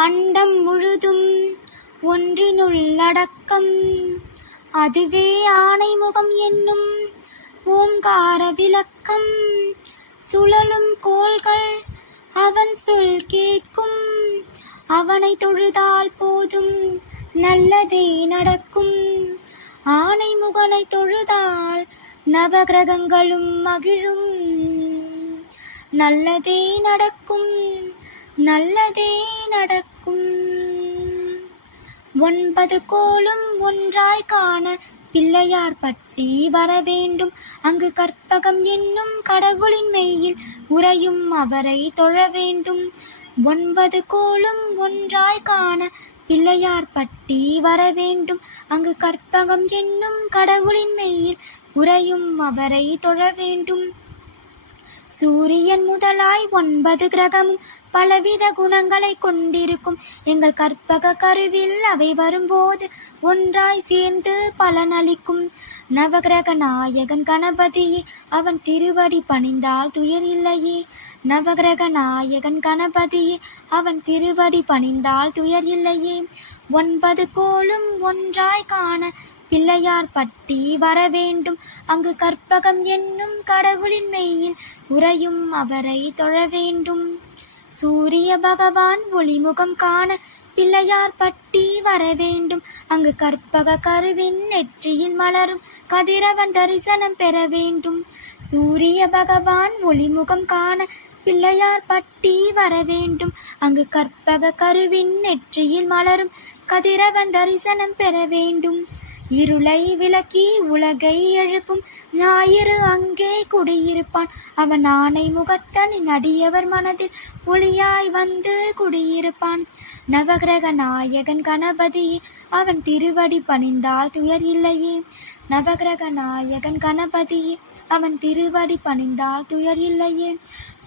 அண்டம் முழுதும் ஒன்றினுள்ளடக்கம் அதுவே ஆணைமுகம் என்னும் ஓங்கார விளக்கம். சுழலும் கோள்கள் அவன் சொல் கேட்கும். அவனை தொழுதால் போதும் நல்லதே நடக்கும். ஆணைமுகனை தொழுதால் நவகிரகங்களும் மகிழும். நல்லதே நடக்கும் நல்லதே நடக்கும். ஒன்பது கோலும் ஒன்றாய் காண பிள்ளையார் பட்டி வர வேண்டும். அங்கு கற்பகம் என்னும் கடவுளின் மெய்யில் உறையும் அவரை தொழ வேண்டும். ஒன்பது கோலும் ஒன்றாய் காண பிள்ளையார் பட்டி வர வேண்டும். அங்கு கற்பகம் என்னும் கடவுளின் மெய்யில் உறையும் அவரை தொழ வேண்டும். சூரியன் முதலாய் ஒன்பது கிரகமும் பலவித குணங்களை கொண்டிருக்கும். எங்கள் கற்பக கருவில் அவை வரும்போது ஒன்றாய் சேர்ந்து பலனளிக்கும். நவகிரக நாயகன் கணபதியே அவன் திருவடி பணிந்தால் துயர் இல்லையே. நவகிரக நாயகன் கணபதியே அவன் திருவடி பணிந்தால் துயர் இல்லையே. ஒன்பது கோலும் ஒன்றாய் காண பிள்ளையார் பட்டி வர வேண்டும் அங்கு கற்பகம் என்னும் கடவுளின் மெய்யில் உறையும் அவரை தொழ வேண்டும். சூரிய பகவான் ஒளிமுகம் காண பிள்ளையார் பட்டி வர வேண்டும் அங்கு கற்பக கருவின் நெற்றியில் மலரும் கதிரவன் தரிசனம் பெற வேண்டும். சூரிய பகவான் ஒளிமுகம் காண பிள்ளையார் பட்டி வர வேண்டும் அங்கு கற்பக கருவின் நெற்றியில் மலரும் கதிரவன் தரிசனம் பெற வேண்டும். இருளை விலக்கி உலகை எழுப்பும் ஞாயிறு அங்கே குடியிருப்பான். அவன் ஆணை முகத்தன் நடியவர் மனதில் ஒளியாய் வந்து குடியிருப்பான். நவகிரக நாயகன் கணபதி அவன் திருவடி பணிந்தால் துயர் இல்லையே. நவகிரக நாயகன் கணபதி அவன் திருவடி பணிந்தால் துயர் இல்லையே.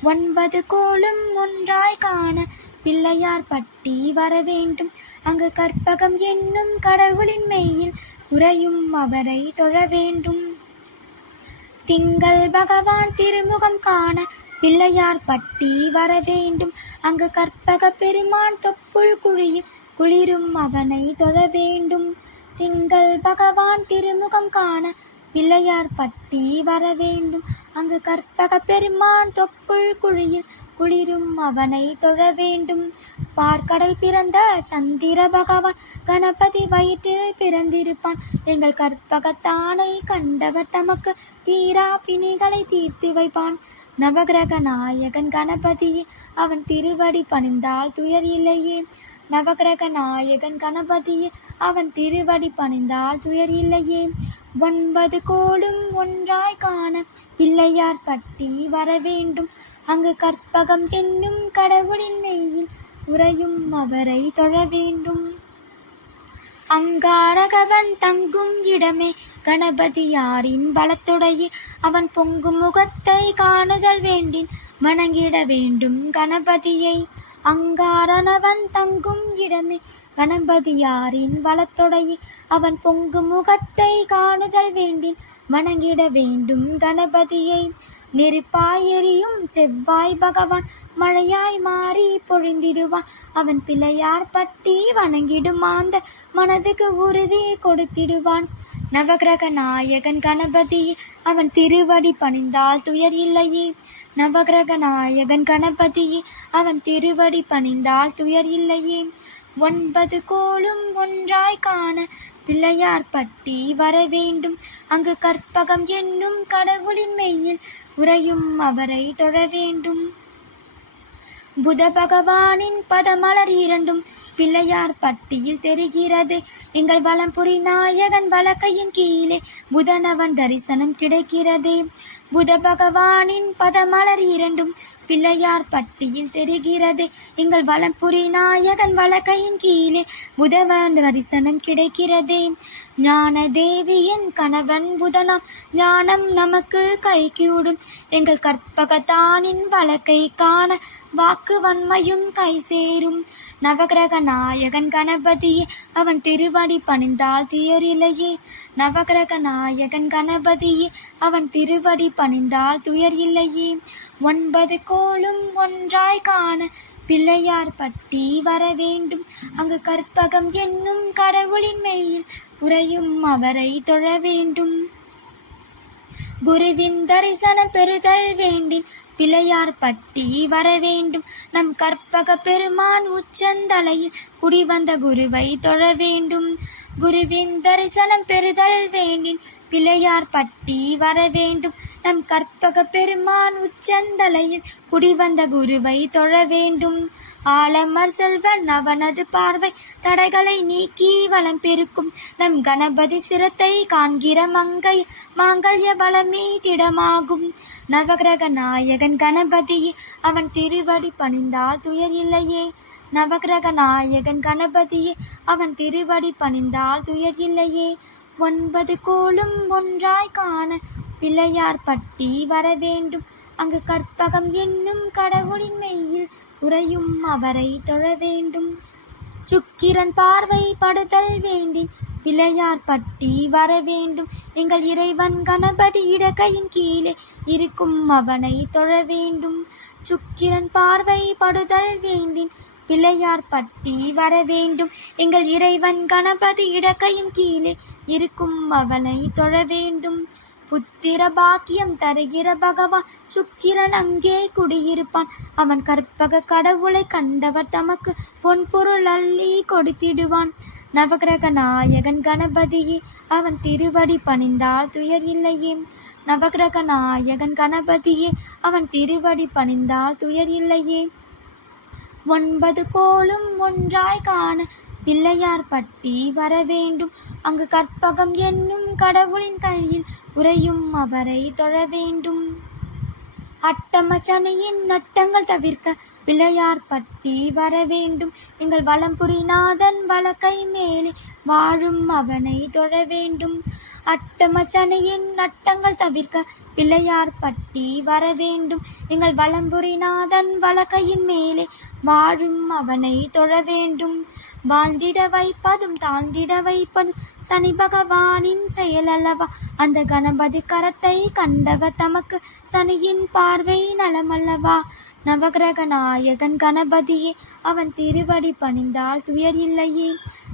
ஒன்பது கோலும் ஒன்றாய் காண பிள்ளையார் பட்டி வர வேண்டும். அங்கு கற்பகம் என்னும் கடவுளின் மெய்யில் உறையும் அவரை தொழ வேண்டும். திங்கள் பகவான் திருமுகம் காண பிள்ளையார் பட்டி வர வேண்டும். அங்கு கற்பக பெருமான் தொப்புள் குழியில் குளிரும் அவனை தொழ வேண்டும். திங்கள் பகவான் திருமுகம் காண பிள்ளையார் பட்டி வர வேண்டும். அங்கு கற்பக பெருமான் தொப்புள் குழியில் குளிரும் அவனை தொழ வேண்டும். பார்க்கடல் பிறந்த சந்திர பகவான் கணபதி வயிற்றில் பிறந்திருப்பான். எங்கள் கற்பகத்தானை கண்டவர் தமக்கு தீரா பிணிகளை தீர்த்து வைப்பான். நவகிரக நாயகன் கணபதி அவன் திருவடி பணிந்தால் துயர் இல்லையே. நவகிரக நாயகன் கணபதியே அவன் திருவடி பணிந்தால் துயர் இல்லையே. ஒன்பது கோடும் ஒன்றாய் காண பிள்ளையார் பட்டி வர வேண்டும். அங்கு கற்பகம் என்னும் கடவுளின் மெய்யில் உறையும் அவரை தொழ வேண்டும். அங்காரகவன் தங்கும் இடமே கணபதியாரின் பலத்துடைய அவன் பொங்கும் முகத்தை காணுதல் வேண்டின் வணங்கிட வேண்டும் கணபதியை. அங்காரனவன் தங்கும் இடமே. கணபதியாரின் வளத்தொடைய அவன் பொங்கு முகத்தை காணுதல் வேண்டின் வணங்கிட வேண்டும் கணபதியை. நெருப்பாயெறியும் செவ்வாய் பகவான் மழையாய் மாறி பொழிந்திடுவான். அவன் பிள்ளையார் பட்டி வணங்கிடும் ஆந்த மனதுக்கு உறுதி கொடுத்திடுவான். நவகிரக நாயகன் கணபதி. அவன் திருவடி பணிந்தால் துயர் இல்லையே. நவகிரக நாயகன் கணபதி. அவன் திருவடி பணிந்தால் துயர் இல்லையே. ஒன்பது கோலும் ஒன்றாய் காண பிள்ளையார் பட்டி வர வேண்டும். அங்கு கற்பகம் என்னும் கடவுளின் மெய்யில் உறையும் அவரை தொழ வேண்டும். புத பகவானின் பதமலர் இரண்டும் பிள்ளையார் பட்டியில் தெரிகிறது. எங்கள் வலம்புரி நாயகன் வலக்கையின் கீழே புதனவன் தரிசனம் கிடைக்கிறது. புத பகவானின் பதமலர் இரண்டும் பிள்ளையார் பட்டியில் தெரிகிறது. எங்கள் வலம்புரி நாயகன் வழக்கையின் கீழே புதவன் தரிசனம் கிடைக்கிறதே. ஞான தேவியின் கணவன் புதனாம் ஞானம் நமக்கு கைகூடும். எங்கள் கற்பகத்தானின் வழக்கை காண வாக்கு வன்மையும் கை சேரும். நவகிரக நாயகன் கணபதியே அவன் திருவடி பணிந்தால் துயரில்லையே. நவகிரக நாயகன் கணபதியே அவன் திருவடி பணிந்தால் துயர் இல்லையே ஒன்பது கோளும் ஒன்றாய் காண பிள்ளையார் பட்டி வர வேண்டும். அங்கு கற்பகம் என்னும் கடவுளின் மெய்யில் உறையும் அவரை தொழ வேண்டும். குருவின் தரிசனம் பெறுதல் வேண்டின் பிள்ளையார் பட்டி வர வேண்டும். நம் கற்பக பெருமான் உச்சந்தலையில் குடிவந்த குருவை தொழ வேண்டும். குருவின் தரிசனம் பெறுதல் வேண்டின் பிள்ளையார்பட்டி வர வேண்டும். நம் கற்பக பெருமான் உச்சந்தலையில் குடிவந்த குருவை தொழ வேண்டும். ஆலமர் செல்வன் அவனது பார்வை தடைகளை நீக்கி வளம் பெருக்கும். நம் கணபதி சிரத்தை காண்கிற மங்கை மாங்கல்ய பலமே திடமாகும். நவகிரக நாயகன் கணபதி அவன் திருவடி பணிந்தால் துயர் இல்லையே. நவகிரக நாயகன் கணபதியே அவன் திருவடி பணிந்தால் துயர் இல்லையே. ஒன்பது கோலும் ஒன்றாய் காண பிள்ளையார் பட்டி வர வேண்டும். அங்கு கற்பகம் என்னும் கடவுளின் மெய்யில் உறையும் அவரை தொழ வேண்டும். சுக்கிரன் பார்வை படுதல் வேண்டி பிள்ளையார் பட்டி வர வேண்டும். எங்கள் இறைவன் கணபதி இடக்கையின் கீழே இருக்கும் அவனை தொழ வேண்டும். சுக்கிரன் பார்வை படுதல் வேண்டின் பிள்ளையார் பட்டி வர வேண்டும். எங்கள் இறைவன் கணபதி இடக்கையின் கீழே இருக்கும் அவனை தொழ வேண்டும். புத்திர பாக்கியம் தருகிற பகவான் சுக்கிரன் அங்கே குடியிருப்பான். அவன் கற்பக கடவுளை கண்டவர் தமக்கு பொன்பொருள் அள்ளி கொடுத்திடுவான். நவகிரக நாயகன் கணபதியே அவன் திருவடி பணிந்தால் துயர் இல்லையே. நவகிரக நாயகன் கணபதியே அவன் திருவடி பணிந்தால் துயர் இல்லையே. ஒன்பது கோளும் ஒன்றாய் காண பிள்ளையார்பட்டி வரவேண்டும். வர வேண்டும் அங்கு கற்பகம் என்னும் கடவுளின் கையில் உறையும் அவரை தொழ வேண்டும் அட்டமச்சனையின் நட்டங்கள் தவிர்க்க பிள்ளையார்பட்டி வரவேண்டும். வர வேண்டும் எங்கள் வளம்புரிநாதன் வழக்கை மேலே வாழும் அவனை தொழ வேண்டும் அட்டமச்சனையின் நட்டங்கள் தவிர்க்க பிள்ளையார் பட்டி வர வேண்டும். எங்கள் வளம்புரிநாதன் வழக்கையின் மேலே வாழும் அவனை தொழ வேண்டும். வாழ்ந்திட வைப்பதும் தாழ்ந்திட வைப்பதும் சனி பகவானின் செயல் அல்லவா அந்த கணபதி கரத்தை கண்டவர் தமக்கு சனியின் பார்வை நலமல்லவா? நவகிரக நாயகன் கணபதியே அவன் திருவடி பணிந்தால் துயர் இல்லையே.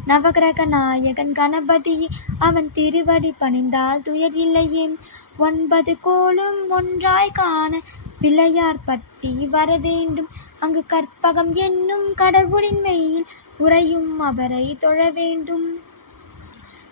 நவகிரக நாயகன் கணபதி. அவன் திருவடி பணிந்தால் துயர் இல்லையே ஒன்பது கோலும் ஒன்றாய் காண பிள்ளையார் பட்டி வர வேண்டும். அங்கு கற்பகம் என்னும் கடவுளின் மெயில் உறையும் அவரை தொழ வேண்டும்.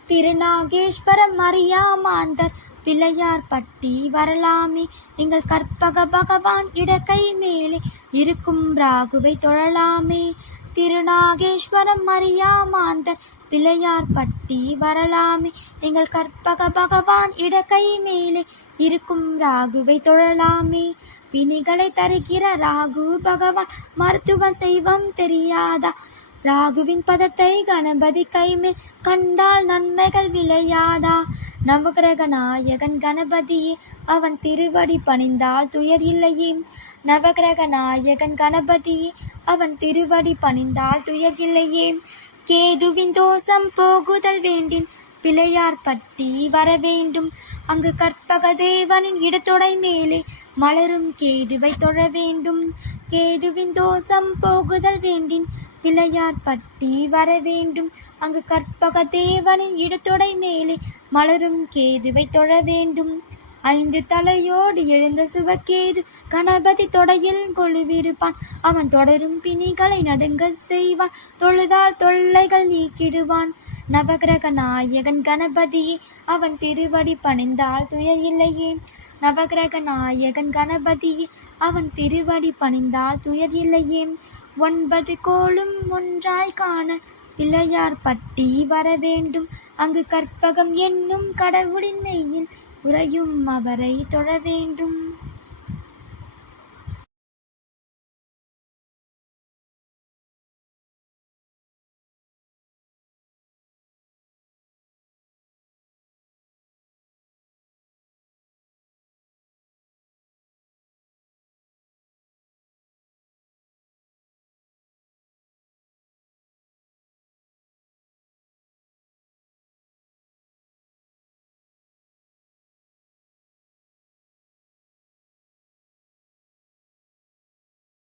திருநாகேஸ்வரம் அறியாமாந்தர் பிள்ளையார் பட்டி வரலாமே. எங்கள் கற்பக பகவான் இடக்கை மேலே இருக்கும் ராகுவை தொழலாமே. திருநாகேஸ்வரம் அறியாமாந்த பிள்ளையார் பட்டி வரலாமே. எங்கள் கற்பக பகவான் இடக்கை மேலே இருக்கும் ராகுவை தொழலாமே. வினிகளை தருகிற ராகு பகவான் மருத்துவம் செய்வம் தெரியாதா? ராகுவின் பதத்தை கணபதி கைமேல் கண்டால் நன்மைகள் விளையாதா? நவகிரக நாயகன் அவன் திருவடி பணிந்தால் துயர் இல்லையே. நவகிரக நாயகன் அவன் திருவடி பணிந்தால் துயர் இல்லையே. கேதுவின் தோஷம் போகுதல் வேண்டின் பிள்ளையார் பட்டி வர வேண்டும். அங்கு கற்பக தேவனின் இடத்தொடை மேலே மலரும் கேதுவை தொழ வேண்டும். கேதுவின் தோஷம் போகுதல் வேண்டின் இளையார்பட்டி பட்டி வர வேண்டும். அங்கு கற்பக தேவனின் இடத்தொடை மேலே மலரும் கேதுவை தொழ வேண்டும். ஐந்து தலையோடு எழுந்த சுவக்கேது கணபதி தொடையில் கொழுவிருப்பான். அவன் தொடரும் பிணிகளை நடுங்க செய்வான். தொழுதால் தொல்லைகள் நீக்கிடுவான். நவகிரக நாயகன் கணபதியே அவன் திருவடி பணிந்தால் துயர் இல்லையே. நவகிரக நாயகன் கணபதியே அவன் திருவடி பணிந்தால் துயர் இல்லையே. ஒன்பது கோளும் ஒன்றாய் காண பிள்ளையார் பட்டி வர வேண்டும். அங்கு கற்பகம் என்னும் கடவுளின் மெய்யில் உறையும் அவரை தொழ வேண்டும்.